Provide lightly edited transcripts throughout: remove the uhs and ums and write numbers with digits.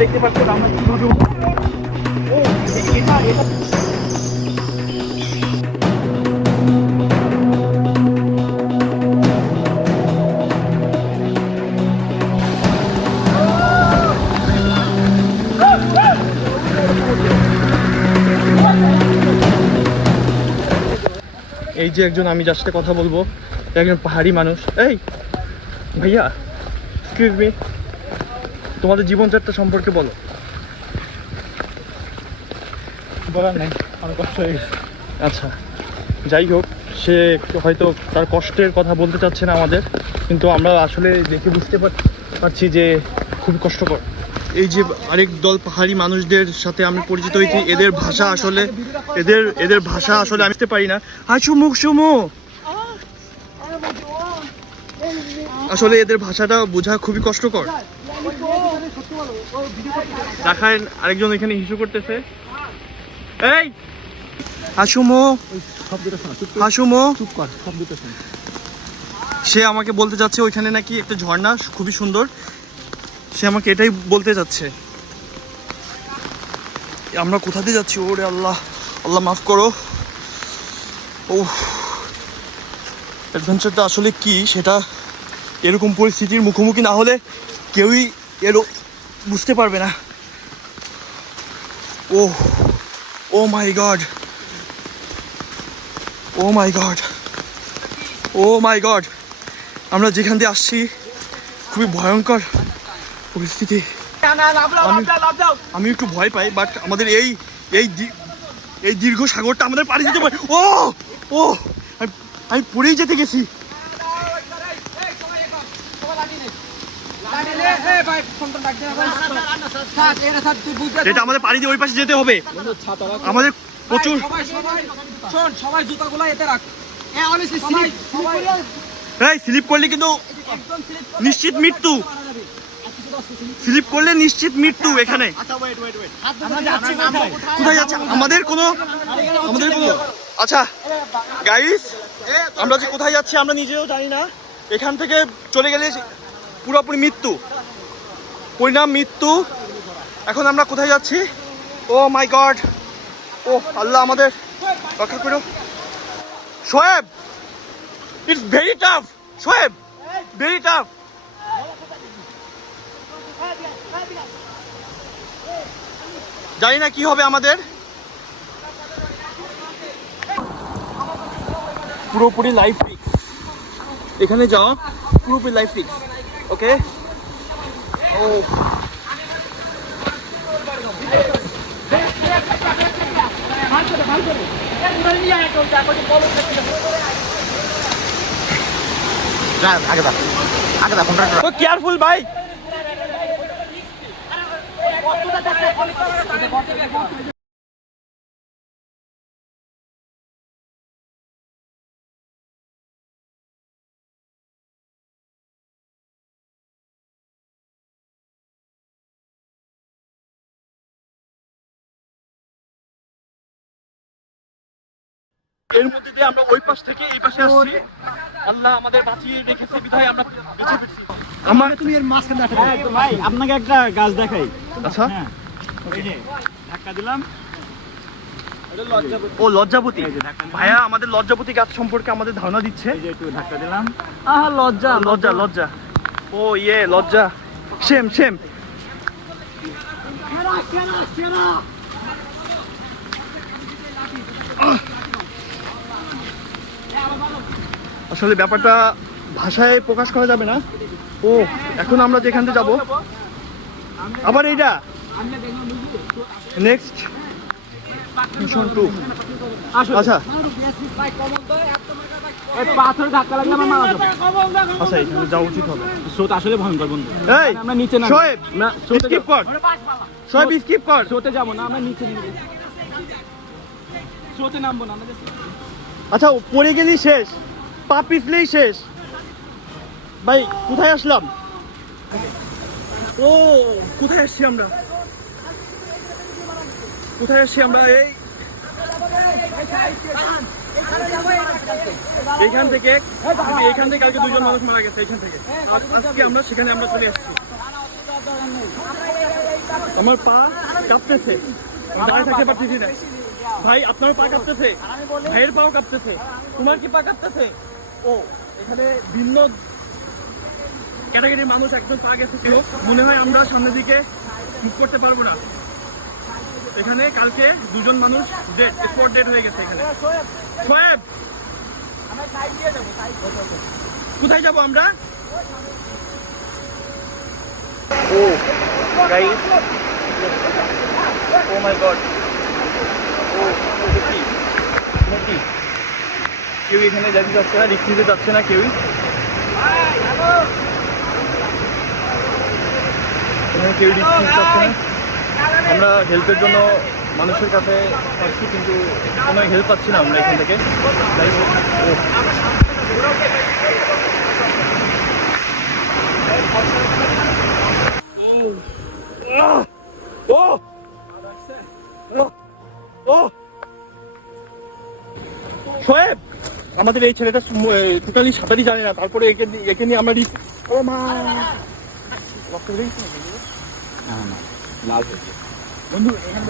দেখতে পাচ্ছেন আমরা শুধু এটা এই যে একজন, আমি যার সাথে কথা বলবো, একজন পাহাড়ি মানুষ। এই ভাইয়া, এক্সকিউজ মি, তোমাদের জীবনযাত্রা সম্পর্কে বলো। বলার নাই, আমার কষ্ট হয়ে গেছে। আচ্ছা, যাই হোক, সে হয়তো তার কষ্টের কথা বলতে চাচ্ছে না আমাদের, কিন্তু আমরা আসলে দেখে বুঝতে পারছি যে খুব কষ্টকর। এই যে আরেক দল পাহাড়ি মানুষদের সাথে আমি পরিচিত হয়েছি। এদের ভাষা আসলে এদের ভাষা আসলে আমি বুঝতে পারি না। আসলে এদের ভাষাটা বোঝা খুবই কষ্টকর। দেখায় আরেকজন এখানে হিসু করতেছে। এই সে আমাকে বলতে যাচ্ছে ওইখানে নাকি একটা ঝর্ণা খুবই সুন্দর। সে আমাকে এটাই বলতে যাচ্ছে। আমরা কোথা দিয়ে যাচ্ছি? ওরে আল্লাহ, আল্লাহ মাফ করো। ও অ্যাডভেঞ্চারটা আসলে কি, সেটা এরকম পরিস্থিতির মুখোমুখি না হলে কেউই বুঝতে পারবে না। ও my god, O my god, O my god. আমরা যেখান দিয়ে আসছি খুবই ভয়ঙ্কর পরিস্থিতি। আমি একটু ভয় পাই, বাট আমাদের এই দীর্ঘ সাগরটা আমাদের পাড়ি দিতে পারে। ও আমি পড়েই যেতে গেছি। এটা আমাদের পাড়ি দিয়ে ওই পাশে যেতে হবে। আমাদের প্রচুর সবাই জুতাগুলো এতে রাখ। স্লিপ করলে কিন্তু নিশ্চিত মৃত্যু। স্লিপ করলে নিশ্চিত মৃত্যু এখানে। কোথায় যাচ্ছে আমাদের কোনো আচ্ছা গাইস, আমরা যে কোথায় যাচ্ছি আমরা নিজেও জানি না। এখান থেকে চলে গেলে পুরোপুরি মৃত্যু, পরিণাম মৃত্যু। এখন আমরা কোথায় যাচ্ছি? ও মাই গড, ও আল্লাহ আমাদের রক্ষা করো। Shoaib, it's very tough. Shoaib, very tough. জানি না কি হবে আমাদের। পুরোপুরি লাইফ রিস্ক এখানে যাওয়া, পুরোপুরি লাইফ রিস্ক। ওকে, ও কেয়ারফুল ভাই। এর মধ্যে দিয়ে আমরা ওই পাশ থেকে এই পাশে আসছি। আল্লাহ আমাদের বাঁচিয়ে রেখেছে বিধায় আমরা বেঁচে ফিরছি। আমাকে তুমি এর মাঝখানে দেখা ভাই, আপনাকে একটা গাছ দেখাই। আচ্ছা, এই যে ধাক্কা দিলাম, ও লজ্জাপতি। ভাইয়া আমাদের লজ্জাপতি গাছ সম্পর্কে আমাদের ধারণা দিচ্ছে। এই যে একটু ধাক্কা দিলাম, আহা লজ্জা লজ্জা লজ্জা। ও ইয়ে লজ্জা, সেম সেম। আসলে ব্যাপারটা ভাষায় প্রকাশ করা যাবে না। ও এখন আমরা যেখান থেকে যাবো আবার এইটা নেক্সট মিশন 2। আচ্ছা পাথর ধাক্কা লাগলে আমার মারা যাবে। আচ্ছা এখানে যাওয়া উচিত হবে। স্রোত আসলে ভয়ঙ্কর বন্ধু। এই আমরা নিচে নামবো। শোয়েব না স্কিপ কর, শোয়েব স্কিপ কর। স্রোতে যাব না, আমরা নিচে নামবো। স্রোতে নামবো না আমাদের। আচ্ছা পড়ে গেলেই শেষ, পা পিছলেই শেষ। ভাই কোথায় আসলাম? ও কোথায় আসছি আমরা? কোথায় আসছি আমরা? এই এখান থেকে কালকে 2 জন মানুষ মারা গেছে এখান থেকে। আজকে আমরা সেখানে চলে এসেছি। আমার পা কাঁপতেছে, দাঁড়িয়ে থাকতে পারতেছি না। ভাই আপনার পা কাঁপতেছে, ভাইয়ের পাও কাঁপতেছে, তোমার কি পা কাঁপতেছে? ও এখানে ভিন্ন ক্যাটাগরির মানুষ একদম পা গেছে ছিল। মনে হয় আমরা সামনের দিকে মুভ করতে পারবো না। এখানে কালকে 2 জন মানুষ স্পট ডেড হয়ে গেছে এখানে। শোয়েব কোথায় যাবো আমরা? ও গাইস, ও মাই গড, ও কি কেউ এখানে যেতে যাচ্ছে না, রিস্ক নিতে যাচ্ছে না কেউই। এখানে কেউ রিস্ক নিতে যাচ্ছে না। আমরা হেল্পের জন্য মানুষের কাছে আসছি, কিন্তু কোনো হেল্প পাচ্ছি না আমরা এখান থেকে। যাই হোক, শোয়েব আমাদের এই ছেলেটা টোটালি সাঁতারই জানে না, তারপরে একে নিয়ে আমরা ও মা রক্ত বেরিয়েছে বন্ধু। এখানে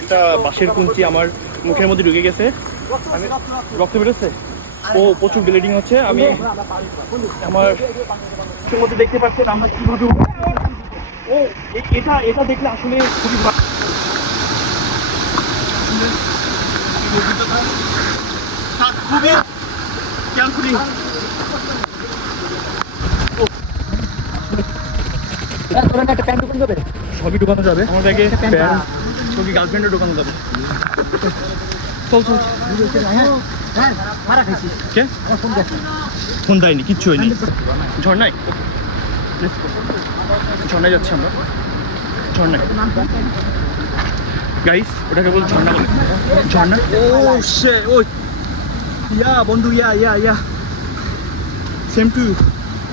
একটা বাঁশের কুঞ্চি আমার মুখের মধ্যে ঢুকে গেছে, রক্ত বেরোচ্ছে। ও প্রচুর ব্লিডিং হচ্ছে। আমি আমার চোখের মধ্যে দেখতে পাচ্ছি আমরা কিভাবে। ও এটা দেখলে আসলে খুবই খুবই কেয়ারফুলি। সবই ঢুকানো যাবে আমার ব্যাগে, ছবি গার্লফ্রেন্ডও ঢুকানো যাবে। ফোন দেয়নি, কিচ্ছু হয়নি। ঝর্ণায় যাচ্ছি আমরা, ঝর্ণায় গাইস, ওটাকে বল ঝর্ণা বলে। ঝর্ণা ও ইয়া বন্ধু, ইয়া সেম টু ইউ।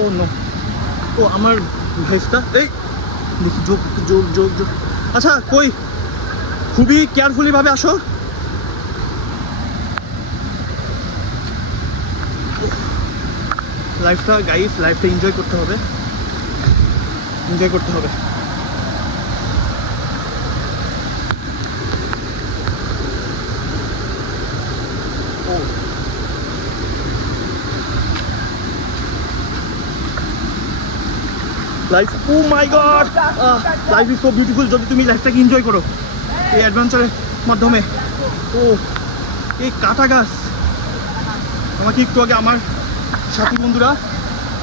ও নো, ও আমার ভয়েসটা এই দেখি যোগ। আচ্ছা কই, খুবই কেয়ারফুলি ভাবে আসো। লাইফটা এনজয় করতে হবে। Life, oh my god, life is so beautiful যদি তুমি লাইফটাকে এনজয় করো এই অ্যাডভেঞ্চারের মাধ্যমে। ও এই কাঁটা গাছ, আমাকে একটু আগে আমার সাথী বন্ধুরা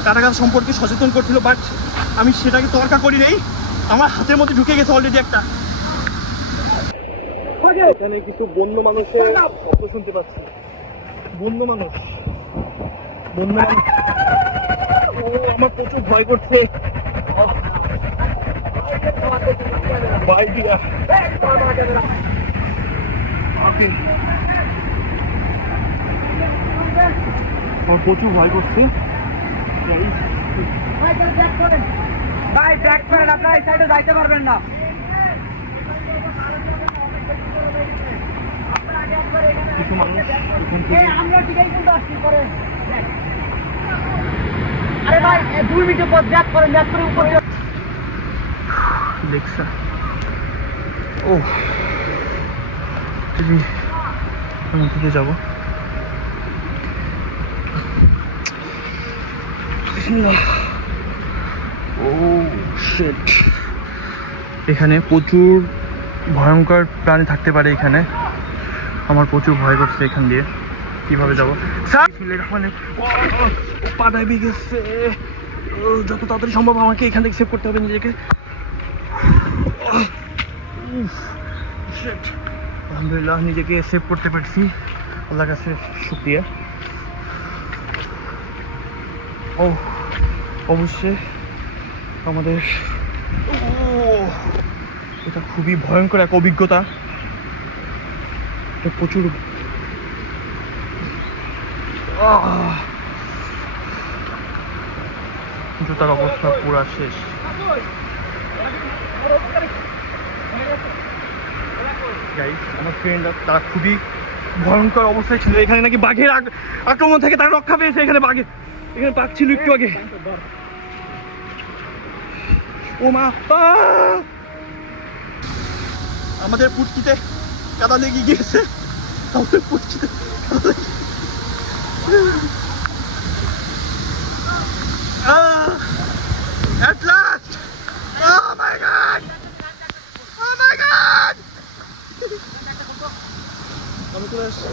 কাঁটা গাছ সম্পর্কে সচেতন করছিল, বাট আমি সেটাকে তর্কা করি নেই। আমার হাতের মধ্যে ঢুকে গেছে অলরেডি একটা। এখানে কিছু বন্য মানুষের শব্দ শুনতে পাচ্ছি। বন্য মানুষ, ও আমার প্রচুর ভয় করছে। আমার প্রচুর ভয় করছে। যাইতে পারবেন না। কিছু মানুষ আরে ভাই 2 মিনিট পর ব্যাক করে উপরে লেক্সা। ও আমি থেকে যাবো। ও শিট, এখানে প্রচুর ভয়ঙ্কর প্রাণী থাকতে পারে এখানে। আমার প্রচুর ভয় করছে এখান দিয়ে কিভাবে যাবো। পা ডাইবে গেছে। যত তাড়াতাড়ি সম্ভব আমাকে এখান থেকে সেভ করতে হবে নিজেকে। আলহামদুলিল্লাহ নিজেকে সেভ করতে পারছি, আল্লাহর কাছে শুকরিয়া। ও অবশ্যই আমাদের এটা খুবই ভয়ঙ্কর এক অভিজ্ঞতা। এটা প্রচুর জুতার অবস্থা পুরা শেষ। গাইস আমার ফ্রেন্ডরা তারা খুবই ভয়ঙ্কর অবস্থায় ছিল। এখানে নাকি বাঘের আক্রমণ থেকে তারা রক্ষা পেয়েছে। এখানে বাঘ ছিল একটু আগে। ও মা, আমাদের পুটকিতে কাদা লেগে গিয়েছে। আমাদের পুটকিতে কাদা লেগে at last! Oh my god! Oh my god! আমি চলে আসছি।